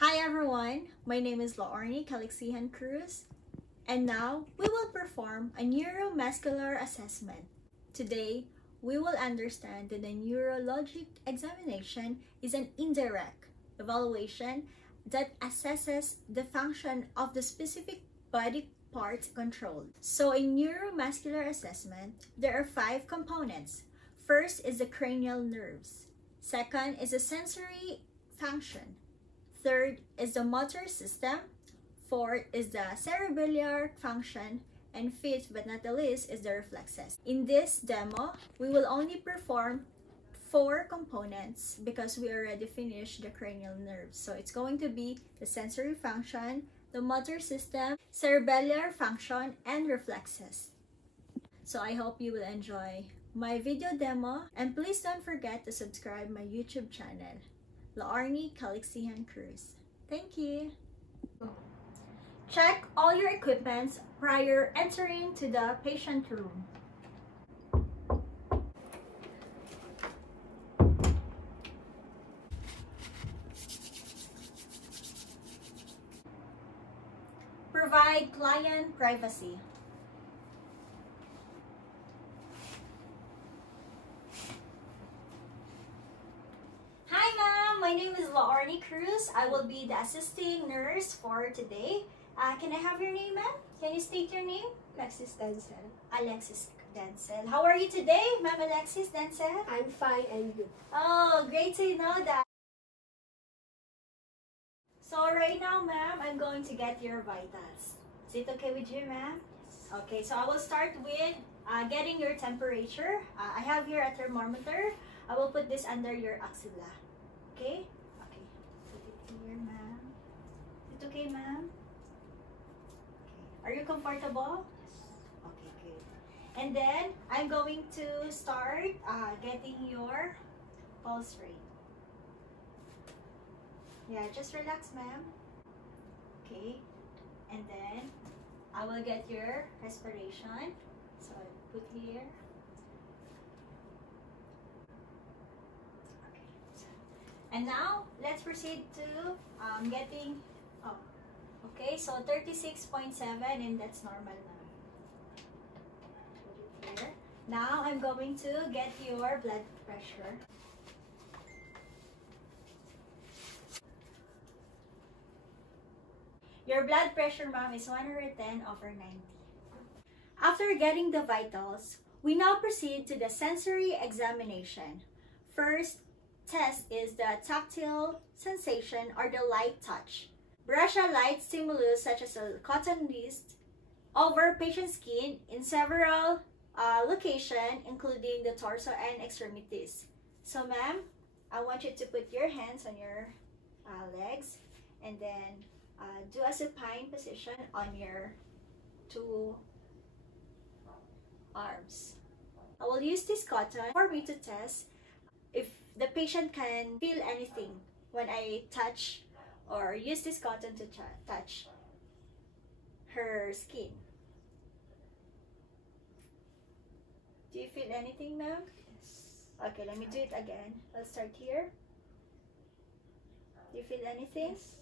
Hi everyone, my name is Laarni Calixijan Cruz, and now we will perform a neuromuscular assessment. Today, we will understand that the neurologic examination is an indirect evaluation that assesses the function of the specific body part controlled. So in neuromuscular assessment, there are 5 components. First is the cranial nerves. Second is the sensory function. Third is the motor system. Fourth is the cerebellar function. And fifth, but not the least, is the reflexes. In this demo, we will only perform 4 components because we already finished the cranial nerves. So it's going to be the sensory function, the motor system, cerebellar function, and reflexes. So I hope you will enjoy my video demo, and please don't forget to subscribe my YouTube channel, Laarni Calixijan Cruz. Thank you. Check all your equipments prior entering to the patient room. Provide client privacy. Hi ma'am, my name is Laarni Cruz. I will be the assisting nurse for today. Can I have your name, ma'am? Can you state your name? Alexis Denzel. Alexis Denzel. How are you today, ma'am Alexis Denzel? I'm fine and good. Oh, great to know that. So right now, ma'am, I'm going to get your vitals. Is it okay with you, ma'am? Yes. Okay, so I will start with getting your temperature. I have here a thermometer. I will put this under your axilla. Okay? Okay. Put it here, ma'am. Is it okay, ma'am? Okay. Are you comfortable? Yes. Okay, good. And then, I'm going to start getting your pulse rate. Yeah, just relax, ma'am. Okay. And then, I will get your respiration. So, I put here. Okay. And now, let's proceed to getting, okay, so 36.7, and that's normal now. Put it here. Now, I'm going to get your blood pressure. Your blood pressure, ma'am, is 110/90. After getting the vitals, we now proceed to the sensory examination. First test is the tactile sensation or the light touch. Brush a light stimulus such as a cotton list over patient's skin in several locations, including the torso and extremities. So, ma'am, I want you to put your hands on your legs, and then do a supine position on your 2 arms. I will use this cotton for me to test if the patient can feel anything when I touch or use this cotton to touch her skin. Do you feel anything, ma'am? Yes. Okay, let me do it again. I'll start here. Do you feel anything? Yes.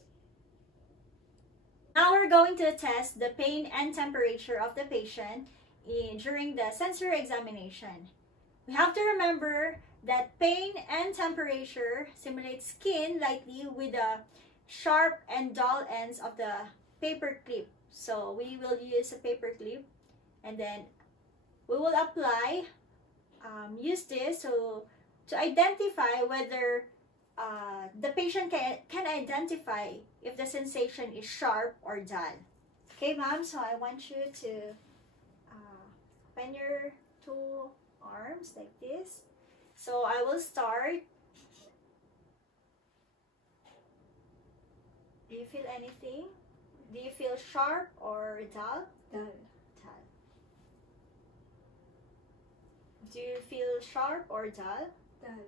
Now we're going to test the pain and temperature of the patient during the sensory examination. We have to remember that pain and temperature simulate skin lightly with the sharp and dull ends of the paper clip. So we will use a paper clip, and then we will apply, use this to identify whether the patient can identify if the sensation is sharp or dull. Okay, ma'am, so I want you to open your 2 arms like this. So I will start. Do you feel anything? Do you feel sharp or dull? Dull. Dull. Do you feel sharp or dull? Dull.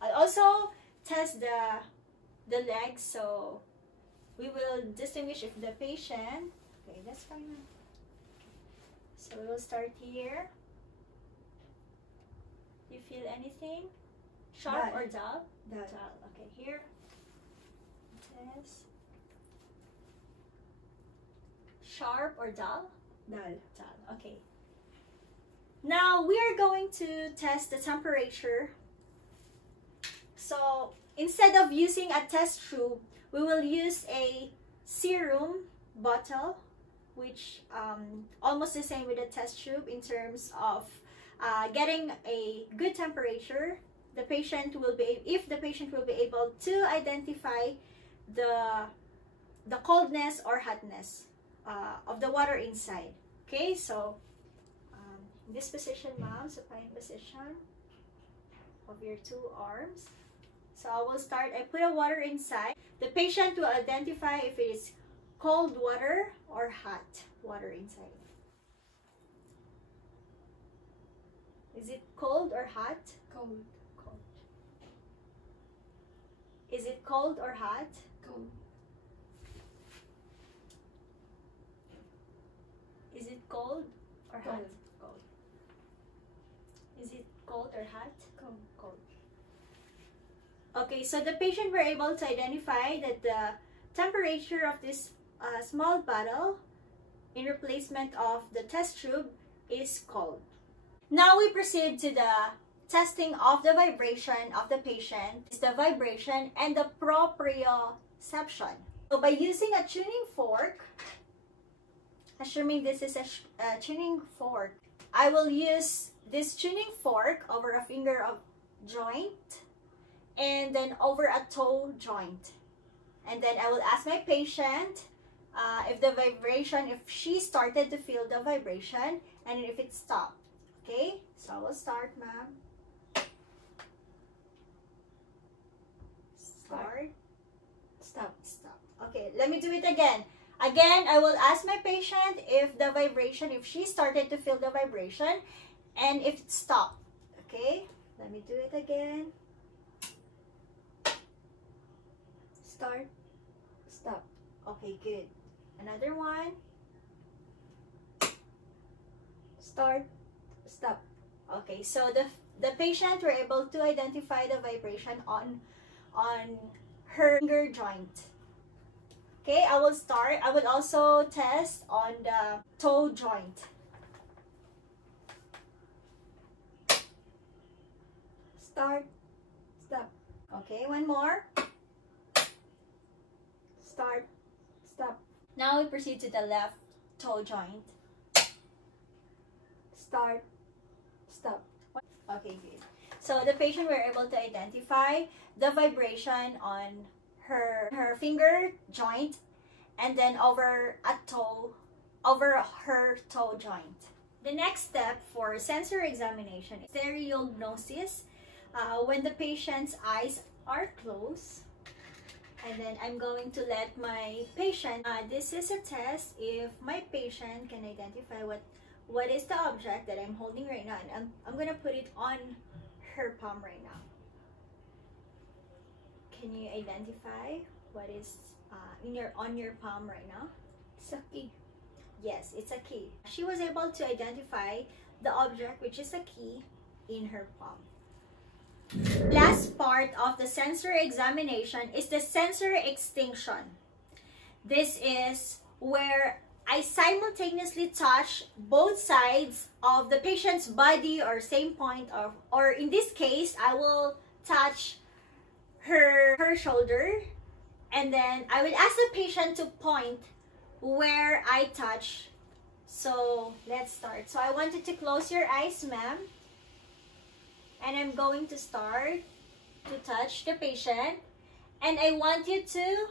I'll also test the legs, so we will distinguish if the patient, okay, that's fine. So we will start here. Do you feel anything? Sharp Dull. or dull? Dull. Dull. Okay, here. test. Sharp or dull? Dull. Dull. Okay. Now we are going to test the temperature. So instead of using a test tube, we will use a serum bottle, which almost the same with a test tube in terms of getting a good temperature. The patient will be, if the patient will be able to identify the coldness or hotness of the water inside. Okay, so in this position, ma'am, supine position of your two arms. So I will start, I put a water inside. The patient will identify if it is cold water or hot water inside. Is it cold or hot? Cold. Cold. Is it cold or hot? Cold. Is it cold or hot? Cold. Cold. Is it cold or hot? Cold. Cold. Okay, so the patient were able to identify that the temperature of this small bottle in replacement of the test tube is cold. Now we proceed to the testing of the vibration of the patient. It's the vibration and the proprioception. So by using a tuning fork, assuming this is a tuning fork, I will use this tuning fork over a finger of joint and then over a toe joint. And then I will ask my patient if the vibration, if she started to feel the vibration and if it stopped. Okay, so I will start, ma'am. Start. Stop. Stop. Okay, let me do it again. Again, I will ask my patient if the vibration, if she started to feel the vibration and if it stopped. Okay, let me do it again. Start. Stop. Okay, good. Another one. Start. Stop. Okay, so the patient were able to identify the vibration on her finger joint. Okay, I will start. I would also test on the toe joint. Start. Stop. Okay, one more. Start. Stop. Now we proceed to the left toe joint. Start. Stop. Okay, good. So the patient were able to identify the vibration on her finger joint and then over her toe joint. The next step for sensory examination is stereognosis, when the patient's eyes are closed. And then I'm going to let my patient, this is a test if my patient can identify what is the object that I'm holding right now. And I'm going to put it on her palm right now. Can you identify what is on your palm right now? It's a key. Yes, it's a key. She was able to identify the object, which is a key, in her palm. Last part of the sensory examination is the sensory extinction. This is where I simultaneously touch both sides of the patient's body or same point of, or in this case, I will touch her shoulder and then I will ask the patient to point where I touch. So let's start. So I want you to close your eyes, ma'am. And I'm going to start to touch the patient. And I want you to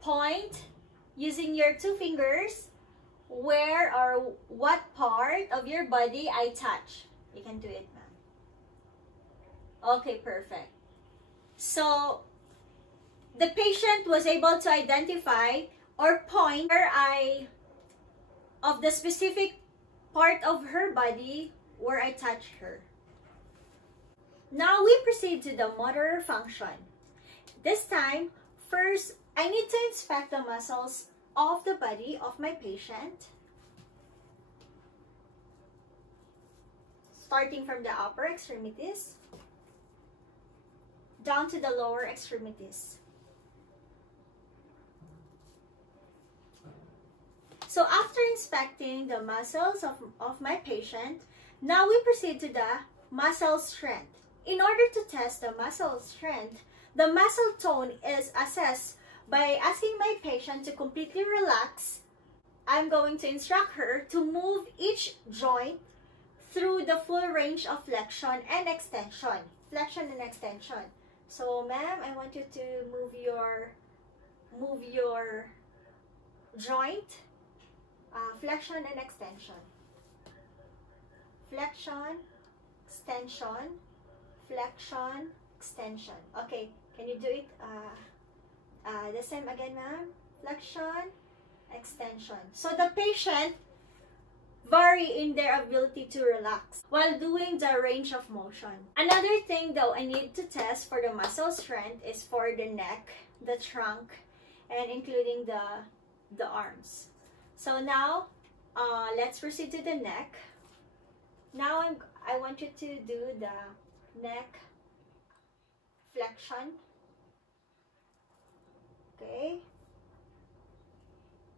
point using your two fingers where or what part of your body I touch. You can do it, ma'am. Okay, perfect. So the patient was able to identify or point where of the specific part of her body where I touch her. Now we proceed to the motor function. This time, first, I need to inspect the muscles of the body of my patient. Starting from the upper extremities down to the lower extremities. So after inspecting the muscles of my patient, now we proceed to the muscle strength. In order to test the muscle strength, the muscle tone is assessed by asking my patient to completely relax. I'm going to instruct her to move each joint through the full range of flexion and extension. Flexion and extension. So, ma'am, I want you to move your joint, flexion and extension. Flexion, extension, flexion, extension. Okay, can you do it the same again, ma'am? Flexion, extension. So the patient vary in their ability to relax while doing the range of motion. Another thing though I need to test for the muscle strength is for the neck, the trunk, and including the arms. So now let's proceed to the neck. Now I want you to do the neck flexion. Okay.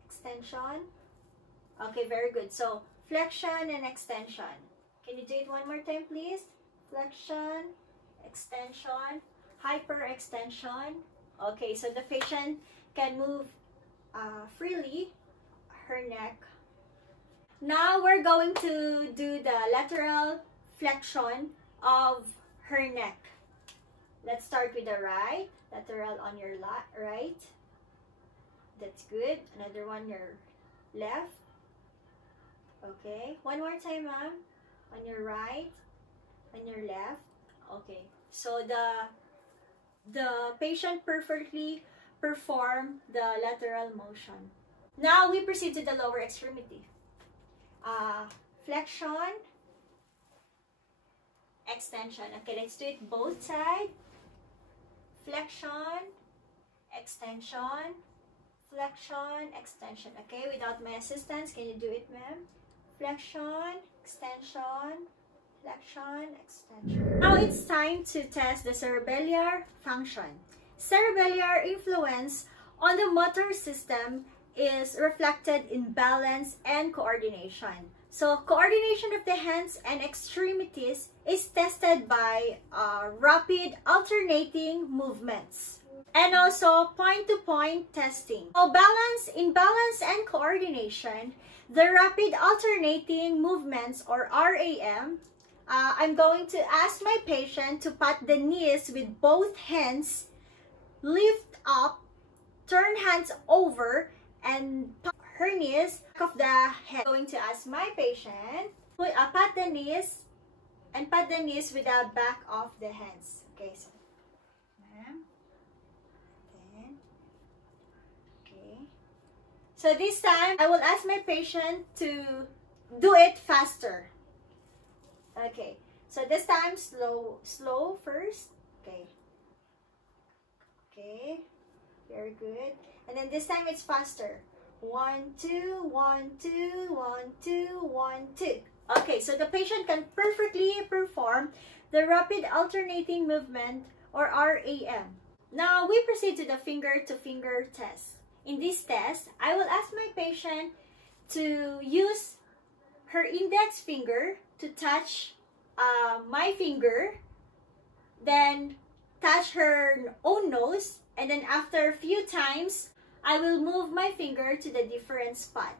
Extension. Okay, very good. So flexion and extension. Can you do it one more time, please? Flexion, extension, hyperextension. Okay, so the patient can move freely her neck. Now we're going to do the lateral flexion of her neck. Let's start with the right. Lateral on your right. That's good. Another one, your left. Okay. One more time, ma'am. On your right. On your left. Okay. So the patient perfectly performed the lateral motion. Now we proceed to the lower extremity. Flexion, extension. Okay, let's do it both sides. Flexion, extension, flexion, extension. Okay, without my assistance, can you do it, ma'am? Flexion, extension, flexion, extension. Now it's time to test the cerebellar function. Cerebellar influence on the motor system is reflected in balance and coordination. So coordination of the hands and extremities is tested by rapid alternating movements and also point-to-point testing. So in balance and coordination, the rapid alternating movements or RAM, I'm going to ask my patient to pat the knees with both hands, lift up, turn hands over, and her knees of the head. I'm going to ask my patient to pat the knees with the back of the hands. Okay, so ma'am, then okay. So this time I will ask my patient to do it faster. Okay, so this time slow first. Okay. Okay, very good. And then this time it's faster. 1, 2, 1, 2, 1, 2, 1, 2. Okay, so the patient can perfectly perform the rapid alternating movement or RAM. Now we proceed to the finger-to-finger test. In this test, I will ask my patient to use her index finger to touch my finger, then touch her own nose, and then after a few times, I will move my finger to the different spot.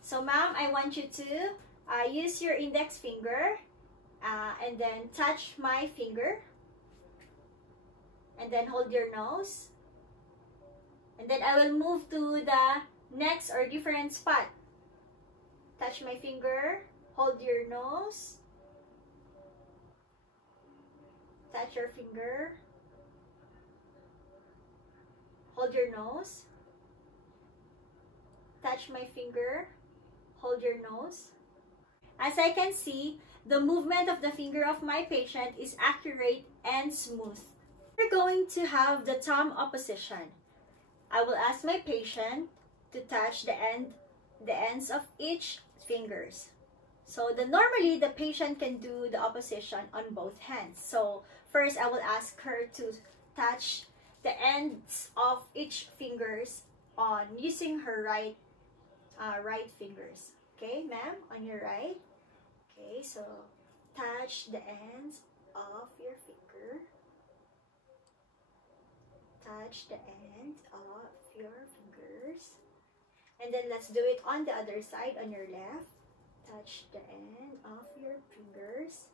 So ma'am, I want you to use your index finger and then touch my finger. And then hold your nose. And then I will move to the next or different spot. Touch my finger, hold your nose. Touch your finger. Hold your nose. Touch my finger. Hold your nose. As I can see, the movement of the finger of my patient is accurate and smooth. We're going to have the thumb opposition. I will ask my patient to touch the ends of each fingers. So normally the patient can do the opposition on both hands. So first I will ask her to touch the ends of each fingers on using her right right fingers. Okay, ma'am, on your right. Okay, so touch the ends of your finger. Touch the end of your fingers. And then let's do it on the other side, on your left. Touch the end of your fingers.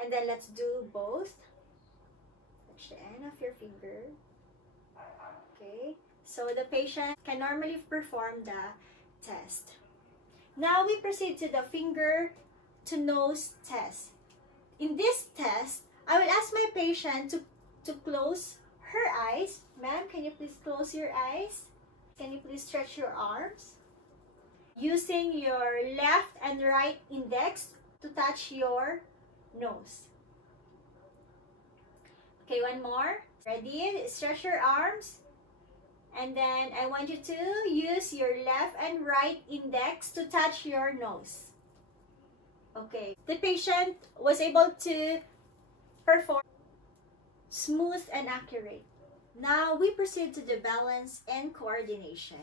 And then let's do both. Touch the end of your finger. Okay, so the patient can normally perform the test. Now we proceed to the finger to nose test. In this test, I will ask my patient to close her eyes. Ma'am, can you please close your eyes? Can you please stretch your arms? Using your left and right index to touch your nose. Okay, one more. Ready? Stretch your arms. And then I want you to use your left and right index to touch your nose. Okay. The patient was able to perform smooth and accurate. Now we proceed to the balance and coordination.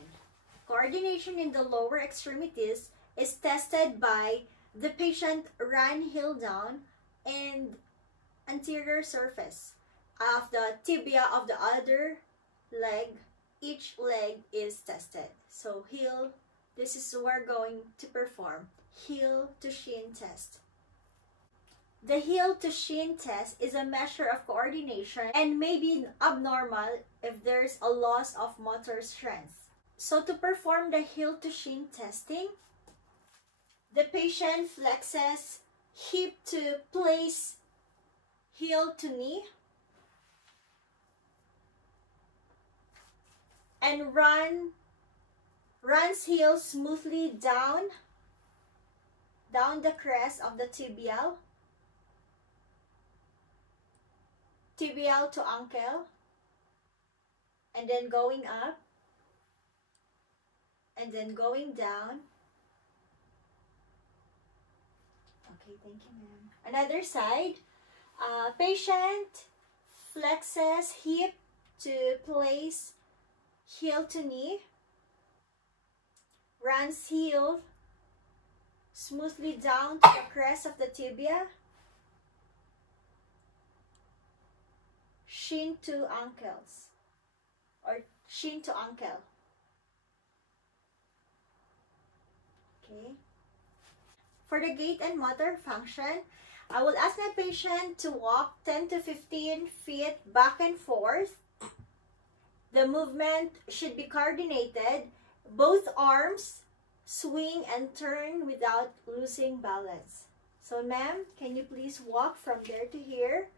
Coordination in the lower extremities is tested by the patient run heel down and anterior surface of the tibia of the other leg. Each leg is tested. So heel, this is what we're going to perform. Heel to shin test. The heel to shin test is a measure of coordination and may be abnormal if there's a loss of motor strength. So to perform the heel to shin testing, the patient flexes hip to place heel to knee and runs heel smoothly down the crest of the tibial to ankle, and then going up, and then going down. Okay, thank you, ma'am. Another side, patient flexes hip to place heel to knee, runs heel smoothly down to the crest of the tibia, shin to ankles, or shin to ankle. Okay. For the gait and motor function, I will ask my patient to walk 10 to 15 feet back and forth. The movement should be coordinated. Both arms swing and turn without losing balance. So, ma'am, can you please walk from there to here?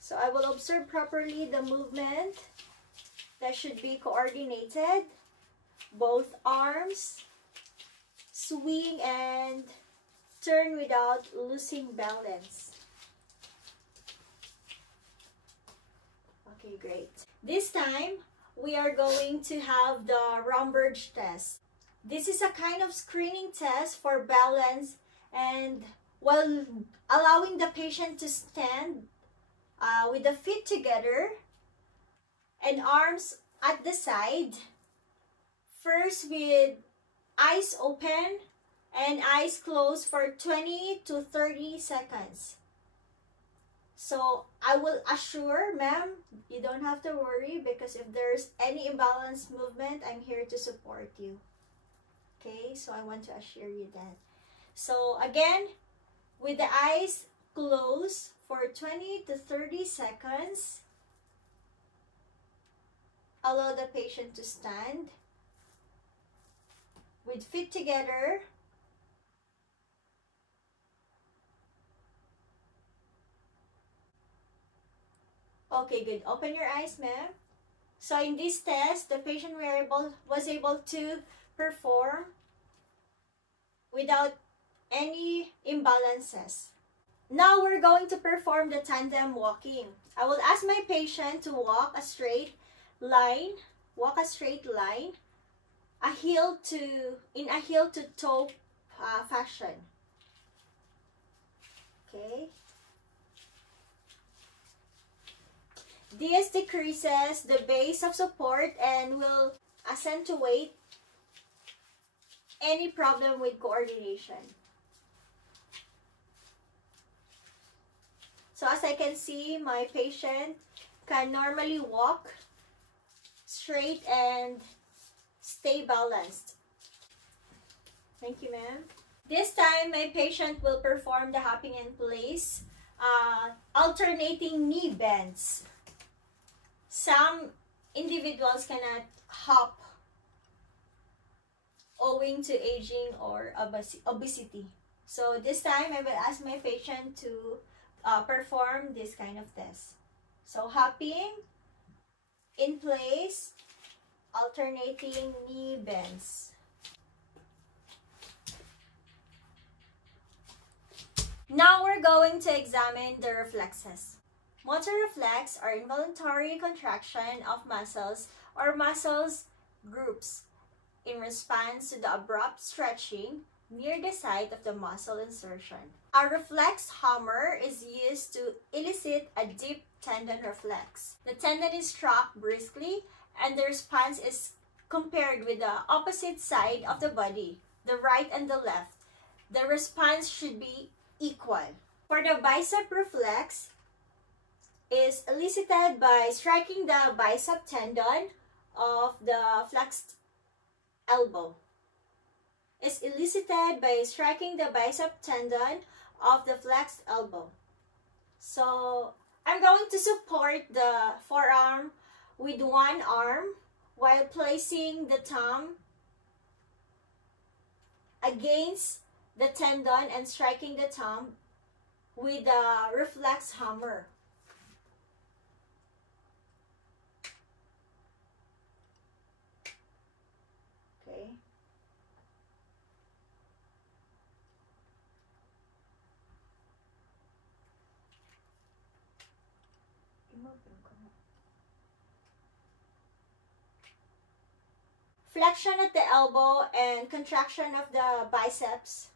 So I will observe properly the movement that should be coordinated. Both arms swing and turn without losing balance. Okay, great. This time, we are going to have the Romberg test. This is a kind of screening test for balance and while allowing the patient to stand with the feet together and arms at the side. First with eyes open and eyes closed for 20 to 30 seconds. So I will assure, ma'am, you don't have to worry because if there's any imbalanced movement, I'm here to support you. Okay, so I want to assure you that. So again, with the eyes closed for 20 to 30 seconds, allow the patient to stand with feet together. Okay, good. Open your eyes, ma'am. So in this test, the patient was able to perform without any imbalances. Now we're going to perform the tandem walking. I will ask my patient to walk a straight line, in a heel to toe fashion. Okay. This decreases the base of support and will accentuate any problem with coordination. So as I can see, my patient can normally walk straight and stay balanced. Thank you, ma'am. This time, my patient will perform the hopping in place, alternating knee bends. Some individuals cannot hop owing to aging or obesity. So this time, I will ask my patient to perform this kind of test. So hopping in place, alternating knee bends. Now we're going to examine the reflexes. Motor reflex are involuntary contraction of muscles or muscles groups in response to the abrupt stretching near the site of the muscle insertion. A reflex hammer is used to elicit a deep tendon reflex. The tendon is struck briskly and the response is compared with the opposite side of the body, the right and the left. The response should be equal. For the bicep reflex, is elicited by striking the bicep tendon of the flexed elbow. Is elicited by striking the bicep tendon of the flexed elbow. So I'm going to support the forearm with one arm while placing the thumb against the tendon and striking the thumb with a reflex hammer. Okay. Flexion at the elbow and contraction of the biceps.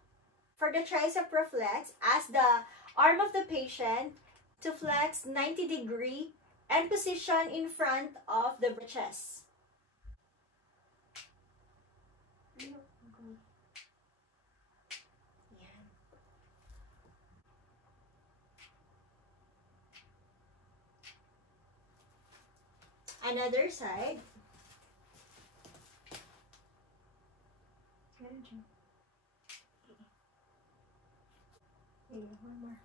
For the tricep reflex, ask the arm of the patient to flex 90 degrees and position in front of the chest. Another side. One more.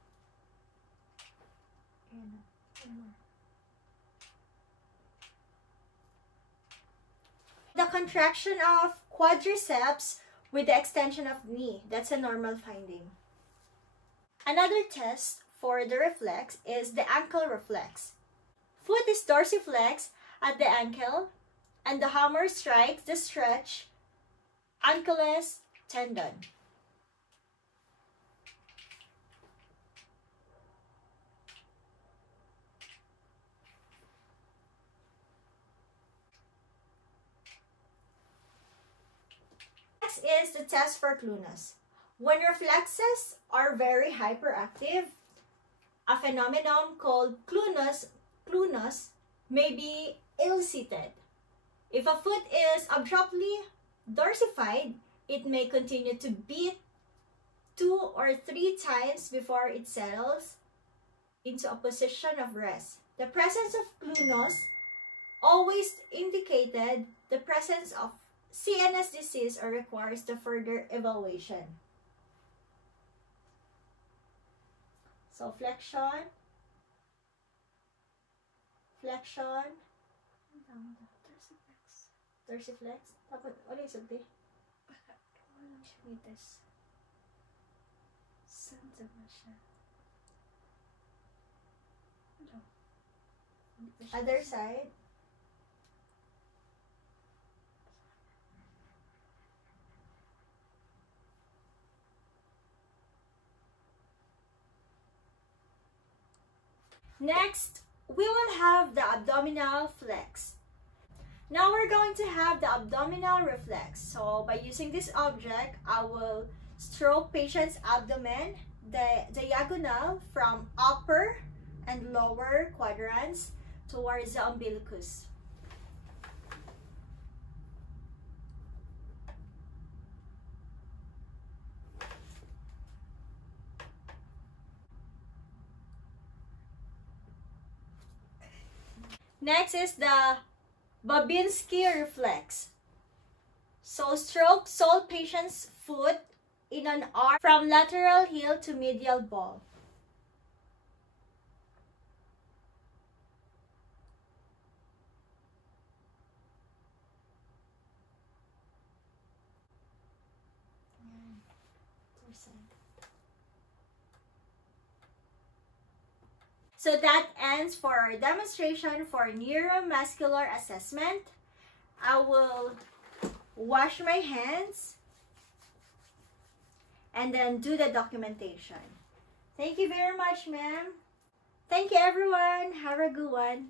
The contraction of quadriceps with the extension of knee. That's a normal finding. Another test for the reflex is the ankle reflex. Foot is dorsiflex at the ankle and the hammer strikes the stretch Achilles tendon. Next is the test for cluness. When reflexes are very hyperactive, a phenomenon called cluness may be elicited. If a foot is abruptly dorsified, it may continue to beat 2 or 3 times before it settles into a position of rest. The presence of cluness always indicated the presence of CNS disease or requires the further evaluation. So flexion, dorsiflex. Tapos, ano yung sabi? Walang schmittes. Saan ba siya? Other side. Next, we will have the abdominal flex. Now we're going to have the abdominal reflex. So by using this object, I will stroke patient's abdomen, the diagonal from upper and lower quadrants towards the umbilicus. Next is the BABINKI reflex. So stroke sole patient's foot in an arc from lateral heel to medial ball. So that ends for our demonstration for neuromuscular assessment. I will wash my hands and then do the documentation. Thank you very much, ma'am. Thank you, everyone. Have a good one.